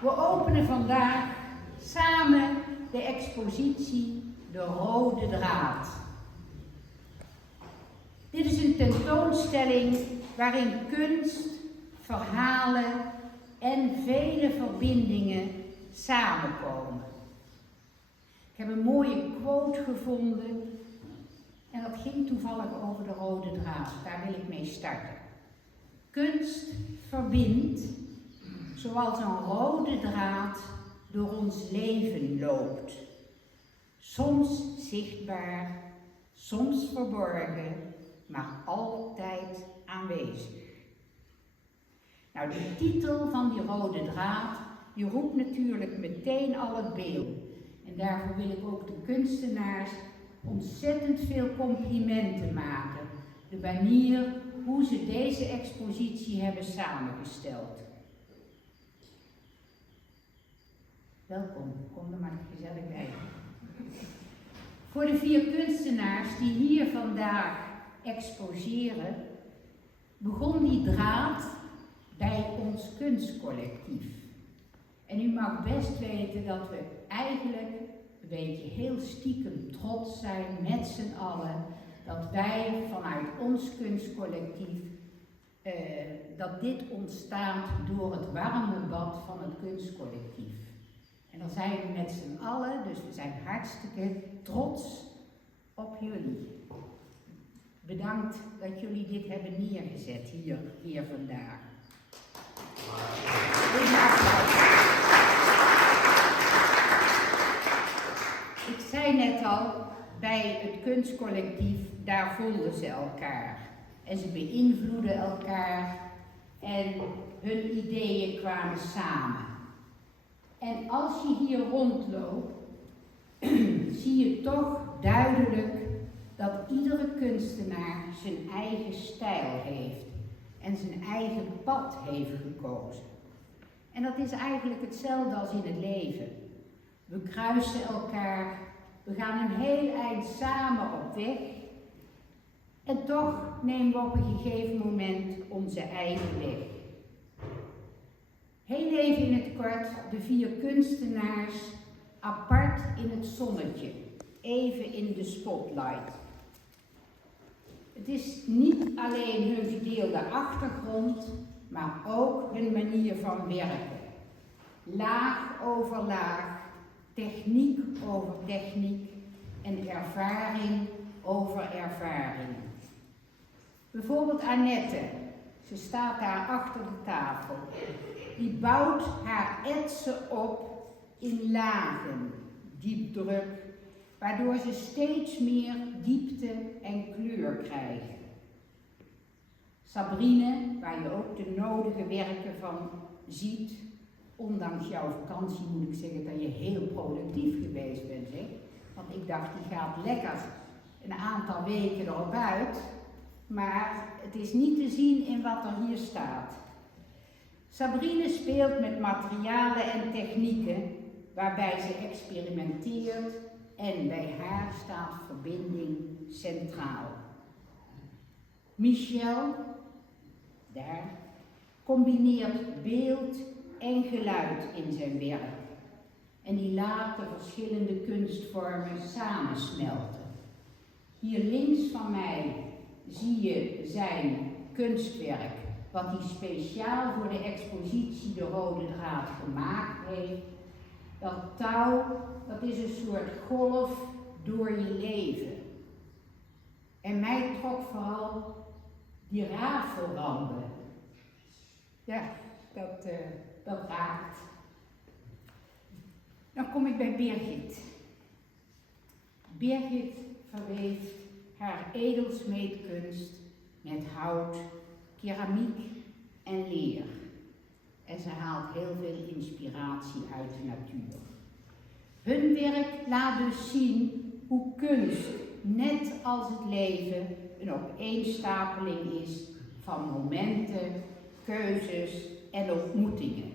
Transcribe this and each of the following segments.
We openen vandaag samen de expositie De Rode Draad. Dit is een tentoonstelling waarin kunst, verhalen en vele verbindingen samenkomen. Ik heb een mooie quote gevonden en dat ging toevallig over de rode draad. Daar wil ik mee starten. Kunst verbindt zoals een rode draad door ons leven loopt. Soms zichtbaar, soms verborgen, maar altijd aanwezig. Nou, de titel van die rode draad, die roept natuurlijk meteen al het beeld. En daarvoor wil ik ook de kunstenaars ontzettend veel complimenten maken. De manier hoe ze deze expositie hebben samengesteld. Welkom, kom er maar gezellig bij. Voor de 4 kunstenaars die hier vandaag exposeren, begon die draad bij ons kunstcollectief. En u mag best weten dat we eigenlijk een beetje heel stiekem trots zijn met z'n allen, dat wij vanuit ons kunstcollectief, dat dit ontstaat door het warme bad van het kunstcollectief. En dan zijn we met z'n allen, dus we zijn hartstikke trots op jullie. Bedankt dat jullie dit hebben neergezet hier vandaag. Ik zei net al, bij het kunstcollectief, daar vonden ze elkaar. En ze beïnvloeden elkaar en hun ideeën kwamen samen. En als je hier rondloopt, zie je toch duidelijk dat iedere kunstenaar zijn eigen stijl heeft en zijn eigen pad heeft gekozen. En dat is eigenlijk hetzelfde als in het leven. We kruisen elkaar, we gaan een heel eind samen op weg en toch nemen we op een gegeven moment onze eigen weg. Heel even in het kort, de 4 kunstenaars apart in het zonnetje, even in de spotlight. Het is niet alleen hun verdeelde achtergrond, maar ook hun manier van werken. Laag over laag, techniek over techniek en ervaring over ervaring. Bijvoorbeeld Annette, ze staat daar achter de tafel. Die bouwt haar etsen op in lagen, diepdruk, waardoor ze steeds meer diepte en kleur krijgen. Sabrine, waar je ook de nodige werken van ziet, ondanks jouw vakantie moet ik zeggen dat je heel productief geweest bent, hè? Want ik dacht, die gaat lekker een aantal weken erop uit, maar het is niet te zien in wat er hier staat. Sabrine speelt met materialen en technieken waarbij ze experimenteert en bij haar staat verbinding centraal. Michel, daar, combineert beeld en geluid in zijn werk en die laat de verschillende kunstvormen samensmelten. Hier links van mij zie je zijn kunstwerk, wat hij speciaal voor de expositie De Rode Draad gemaakt heeft. Dat touw, dat is een soort golf door je leven. En mij trok vooral die rafelranden. Ja, dat raakt. Dan kom ik bij Birgit. Birgit verweeft haar edelsmeedkunst met hout, keramiek en leer. En ze haalt heel veel inspiratie uit de natuur. Hun werk laat dus zien hoe kunst, net als het leven, een opeenstapeling is van momenten, keuzes en ontmoetingen.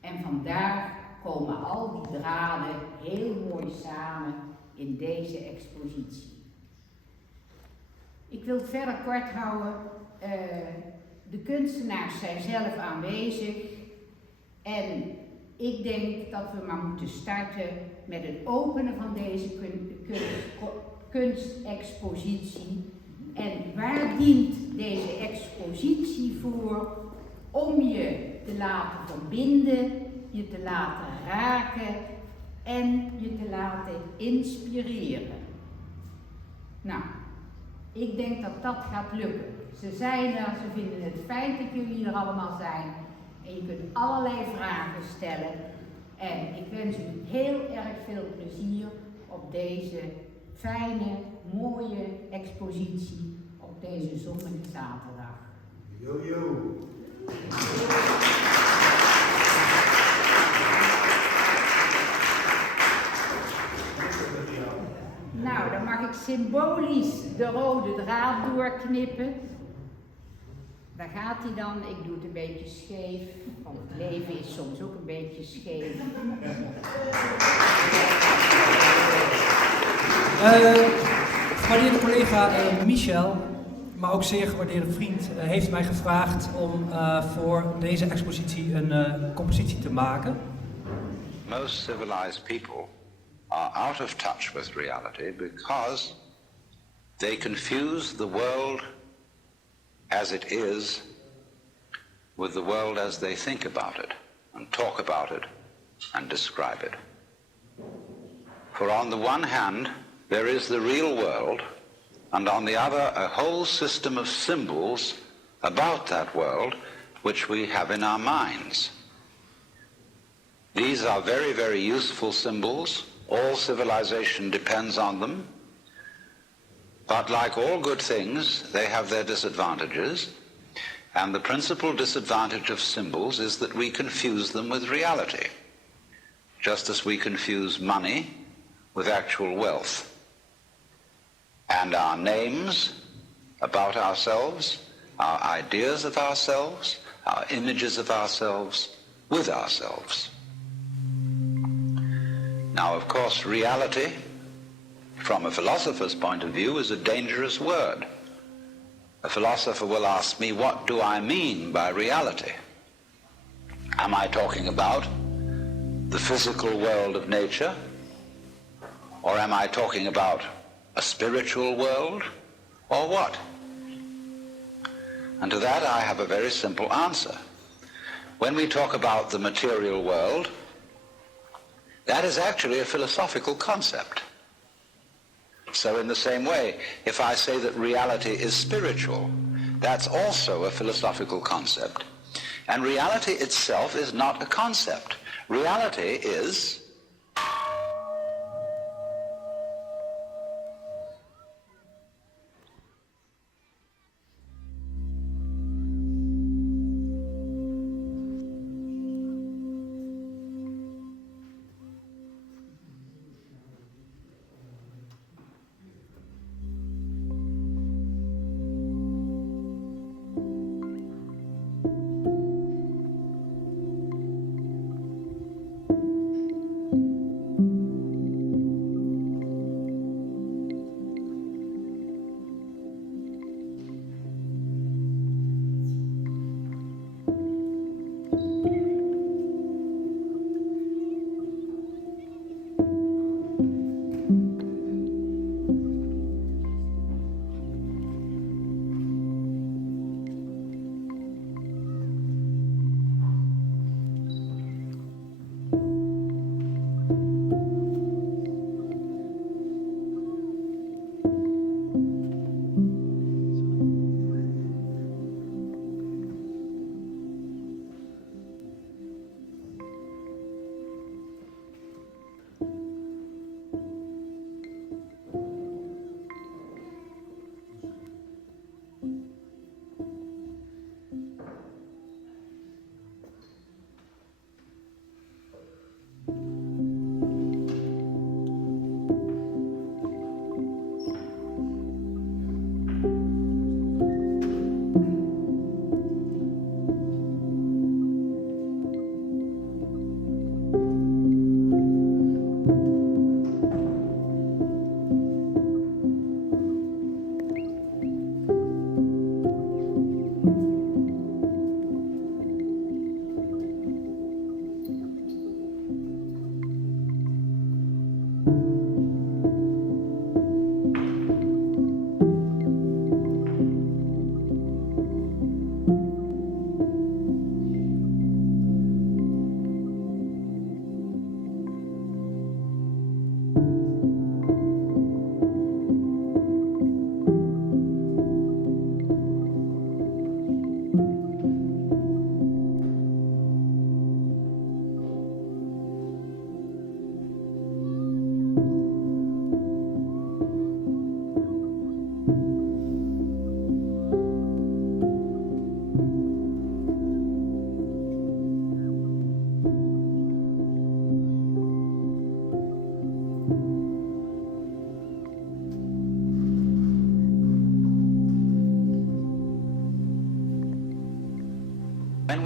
En vandaar komen al die draden heel mooi samen in deze expositie. Ik wil het verder kort houden. De kunstenaars zijn zelf aanwezig en Ik denk dat we maar moeten starten met het openen van deze kunstexpositie. En waar dient deze expositie voor? Om je te laten verbinden, je te laten raken en je te laten inspireren. Nou, ik denk dat dat gaat lukken. Ze zijn er, ze vinden het fijn dat jullie er allemaal zijn. En je kunt allerlei vragen stellen. En ik wens u heel erg veel plezier op deze fijne, mooie expositie op deze zonnige zaterdag. Yo, yo. Nou, dan mag ik symbolisch de rode draad doorknippen. Daar gaat hij dan. Ik doe het een beetje scheef, want het leven is soms ook een beetje scheef. Gewaardeerde collega Michel, maar ook zeer gewaardeerde vriend, heeft mij gevraagd om voor deze expositie een compositie te maken. Most civilized people are out of touch with reality because they confuse the world as it is with the world as they think about it and talk about it and describe it. For on the one hand, there is the real world, and on the other, a whole system of symbols about that world which we have in our minds. These are very, very useful symbols. All civilization depends on them. But like all good things, they have their disadvantages. And the principal disadvantage of symbols is that we confuse them with reality, just as we confuse money with actual wealth. And our names about ourselves, our ideas of ourselves, our images of ourselves with ourselves. Now, of course, reality, from a philosopher's point of view, is a dangerous word. A philosopher will ask me, what do I mean by reality? Am I talking about the physical world of nature? Or am I talking about a spiritual world? Or what? And to that I have a very simple answer. When we talk about the material world, that is actually a philosophical concept. So in the same way, if I say that reality is spiritual, that's also a philosophical concept. And reality itself is not a concept. Reality is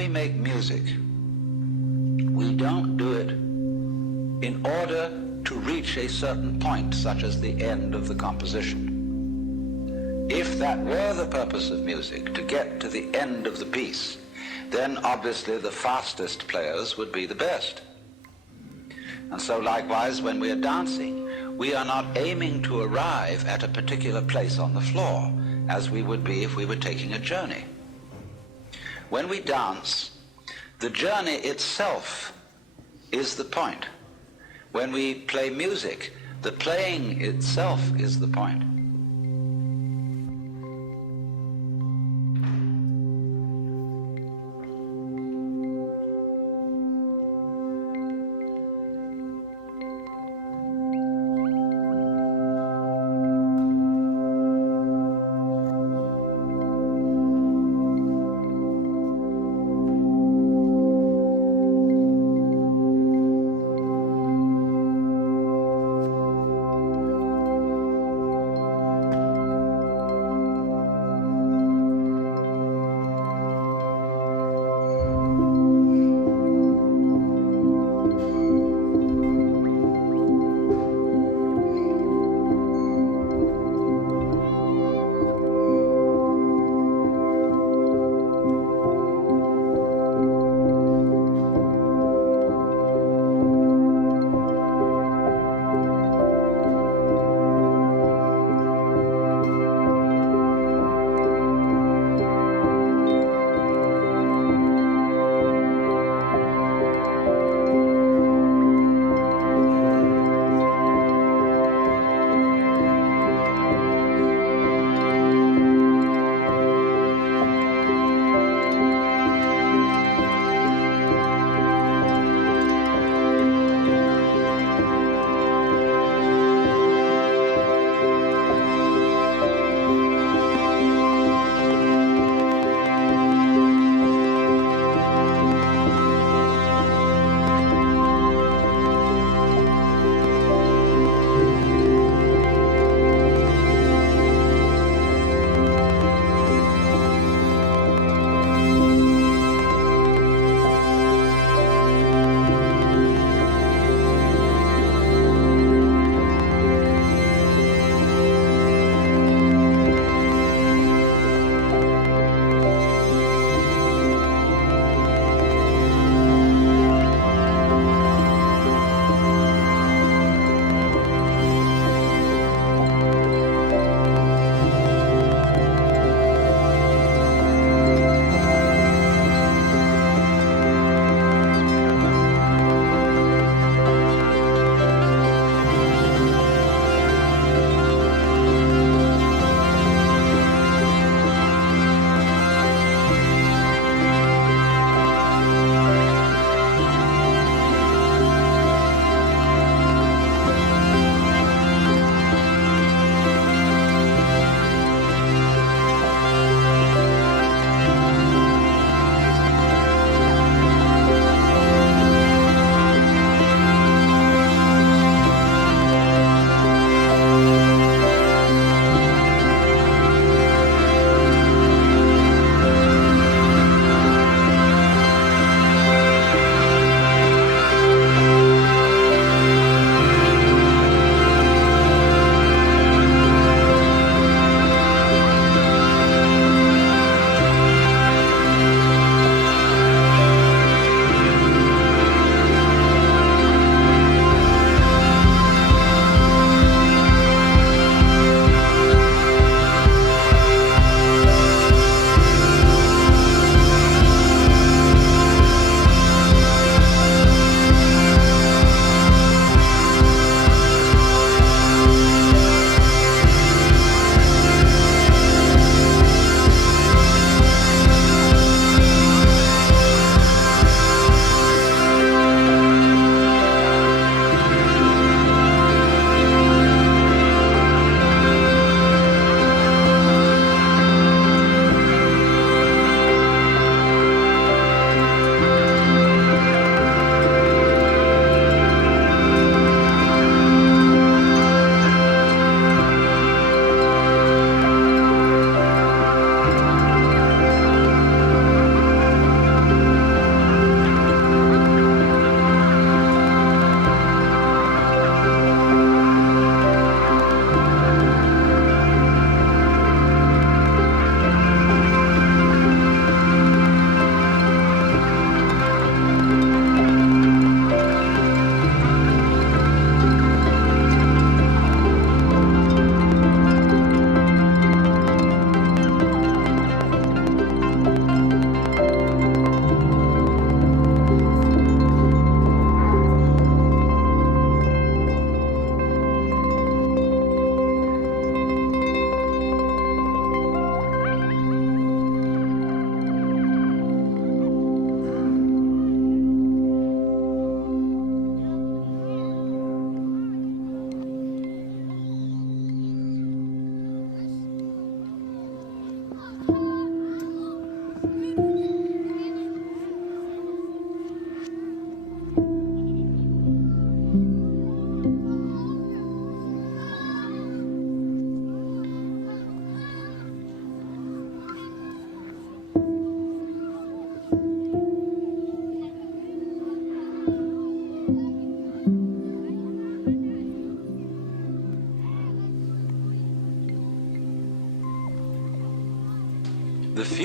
we make music, we don't do it in order to reach a certain point, such as the end of the composition. If that were the purpose of music, to get to the end of the piece, then obviously the fastest players would be the best. And so likewise, when we are dancing, we are not aiming to arrive at a particular place on the floor, as we would be if we were taking a journey. When we dance, the journey itself is the point. When we play music, the playing itself is the point.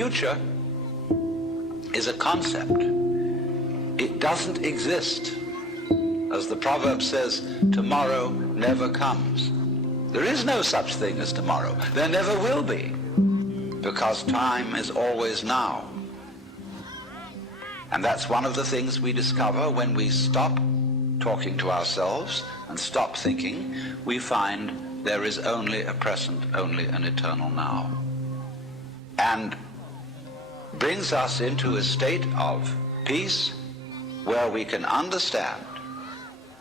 future is a concept. It doesn't exist. As the proverb says, tomorrow never comes. There is no such thing as tomorrow. There never will be, because time is always now. And that's one of the things we discover when we stop talking to ourselves and stop thinking. We find there is only a present, only an eternal now. And brings us into a state of peace where we can understand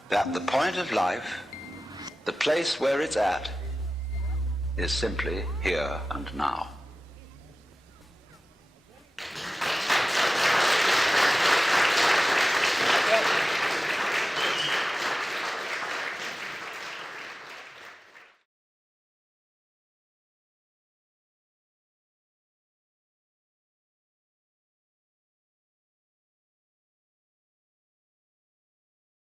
that the point of life, the place where it's at, is simply here and now.